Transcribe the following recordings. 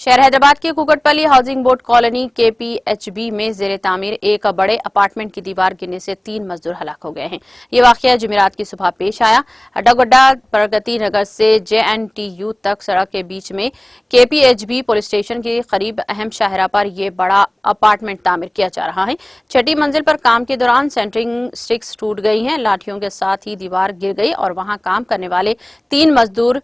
शहर हैदराबाद के Kukatpally housing board colony KPHB में जेर तामीर एक बड़े अपार्टमेंट की दीवार गिरने से 3 मजदूर हलाक हो गए हैं। ये वाकया जुमेरात की सुबह पेश आया। अड्डागोड्डा प्रगति नगर से जेएनटीयू तक सड़क के बीच में केपीएचबी पुलिस स्टेशन के करीब अहम शाहरा पर यह बड़ा अपार्टमेंट तामीर किया जा रहा है। छठी मंजिल पर काम के दौरान सेंटरिंग स्टिक्स टूट गई हैं, लाठियों के साथ ही दीवार गिर गई और वहां काम करने वाले 3 मजदूर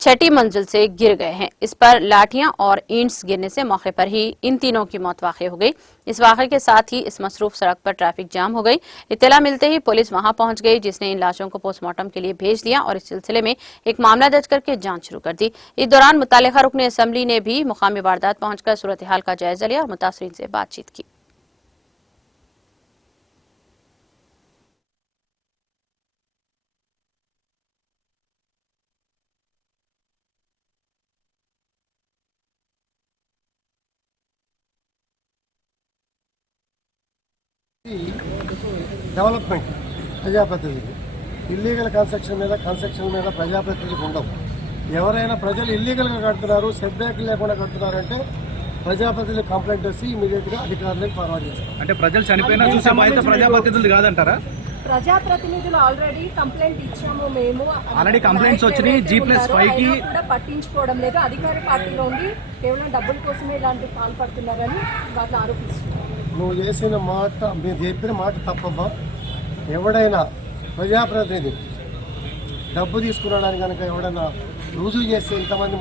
छठी मंजिल से गिर गए हैं। इस पर लाठियां और ईंट्स गिरने से मौके पर ही इन तीनों की मौत वाक़ई हो गई। इस वाक़े के साथ ही इस मसरूफ सड़क पर ट्रैफिक जाम हो गई। इत्तला मिलते ही पुलिस वहां पहुंच गई, जिसने इन लाशों को पोस्टमार्टम के लिए भेज दिया और इस सिलसिले में एक मामला दर्ज करके जांच शुरू कर दी। इस दौरान मुतालिका रुकन असेंबली ने भी मुकामी वारदात पहुंचकर सूरत हाल का जायजा लिया और मुतासरीन से बातचीत की। డెవలప్మెంట్ ప్రజాప్రతినిధి ఇల్లీగల్ కన్స్ట్రక్షన్ మీద ప్రజాప్రతినిధులకు ఉండవు. ఎవరైనా ప్రజలు ఇల్లీగల్గా కడుతున్నారు, సెట్ బ్యాక్ లేకుండా కడుతున్నారంటే ప్రజాప్రతినిధులు కంప్లైంట్ చేసి ఇమీడియట్గా అధికారులకు ఫార్వర్డ్ చేస్తారు. అంటే ప్రజలు చనిపోయినా చూసే బాధ్యత ప్రజాప్రతినిధులు కాదంటారా? ప్రజాప్రతినిధులు ఆల్రెడీ కంప్లైంట్ ఇచ్చాము. మేము ఆల్రెడీ కంప్లైంట్స్ వచ్చినాయి. G+5 కి కూడా పట్టించుకోవడం లేదు. అధికార పార్టీలో ఉండి కేవలం డబ్బుల కోసమే ఇలాంటి పాల్పడుతున్నారని వాళ్ళు ఆరోపిస్తున్నారు. నువ్వు చేసిన మాట, మీరు చెప్పిన మాట తప్పమ్మా. ఎవడైనా ప్రజాప్రతినిధి డబ్బు తీసుకురావడానికి కనుక ఎవడైనా రుజువు చేస్తే ఇంతమంది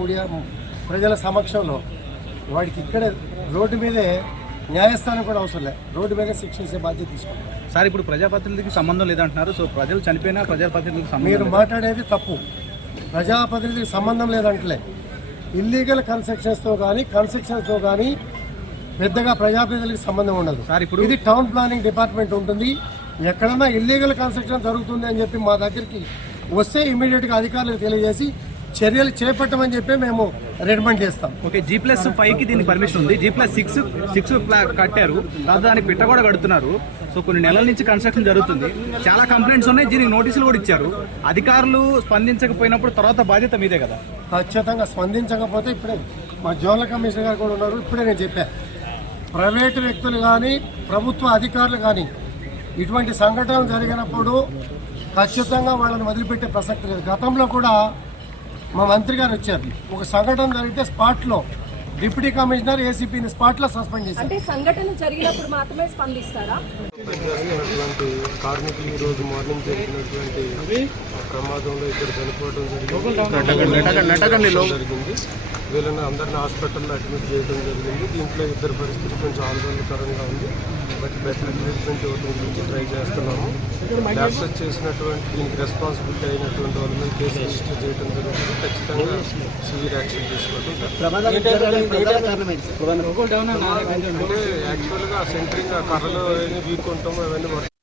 ప్రజల సమక్షంలో వాడికి ఇక్కడే రోడ్డు మీదే న్యాయస్థానం కూడా అవసరం లేదు, రోడ్డు మీద శిక్షించే బాధ్యత తీసుకుంటారు. సార్, ఇప్పుడు ప్రజాప్రతినిధికి సంబంధం లేదంటున్నారు. సో ప్రజలు చనిపోయినా ప్రజాప్రతినిధికి సంబంధం మీరు మాట్లాడేది తప్పు. ప్రజాప్రతినిధికి సంబంధం లేదంటలే. ఇల్లీగల్ కన్స్ట్రక్షన్స్తో కానీ పెద్దగా ప్రజాప్రతినిధులకు సంబంధం ఉండదు. ఇది టౌన్ ప్లానింగ్ డిపార్ట్మెంట్ ఉంటుంది. ఎక్కడన్నా ఇల్లీగల్ కన్స్ట్రక్షన్ జరుగుతుంది అని చెప్పి మా దగ్గరికి వస్తే ఇమీడియట్గా అధికారులకు తెలియజేసి చర్యలు చేపట్టమని చెప్పి మేము రికమెండ్ చేస్తాం. ఓకే, G+5 కి దీనికి పర్మిషన్ ఉంది. G+6 కట్టారు, దానికి పిట్ట కూడా కడుతున్నారు. సో కొన్ని నెలల నుంచి కన్స్ట్రక్షన్ జరుగుతుంది. చాలా కంప్లైంట్స్ ఉన్నాయి, దీనికి నోటీసులు కూడా ఇచ్చారు. అధికారులు స్పందించకపోయినప్పుడు తర్వాత బాధ్యత మీదే కదా? ఖచ్చితంగా స్పందించకపోతే ఇప్పుడే మా జోనల్ కమిషనర్ గారు కూడా ఉన్నారు. ఇప్పుడే నేను చెప్పాను, ప్రైవేటు వ్యక్తులు కానీ ప్రభుత్వ అధికారులు కానీ ఇటువంటి సంఘటనలు జరిగినప్పుడు ఖచ్చితంగా వాళ్ళని వదిలిపెట్టే ప్రసక్తి లేదు. గతంలో కూడా మా మంత్రి గారు వచ్చారు. ఒక సంఘటన జరిగితే స్పాట్లో డిప్యూటీ కమిషనర్ ఏసీపీని స్పాట్లో సస్పెండ్ చేశారు. అంటే సంఘటన జరిగినప్పుడు మాత్రమే స్పందిస్తారా? కార్మికులు ఈ రోజు మార్నింగ్ జరిగినటువంటి ప్రమాదంలో ఇద్దరు చనిపోవడం జరిగింది. వీళ్ళని అందరినీ హాస్పిటల్లో అడ్మిట్ చేయడం జరిగింది. దీంట్లో ఇద్దరు పరిస్థితి కొంచెం ఆందోళనకరంగా ఉంది. బట్ బెటర్ ట్రీట్మెంట్ ఇవ్వడం గురించి ట్రై చేస్తున్నాము. డాక్టర్స్ చేసినటువంటి దీనికి రెస్పాన్సిబిలిటీ అయినటువంటి వాళ్ళ మీద కేసు రిజిస్టర్ చేయడం జరుగుతుంది. ఖచ్చితంగా సివియర్ యాక్షన్ తీసుకోవడం. అంటే యాక్చువల్గా సెంటరింగ్ కర్రలు వీక్ ఉంటాము అవన్నీ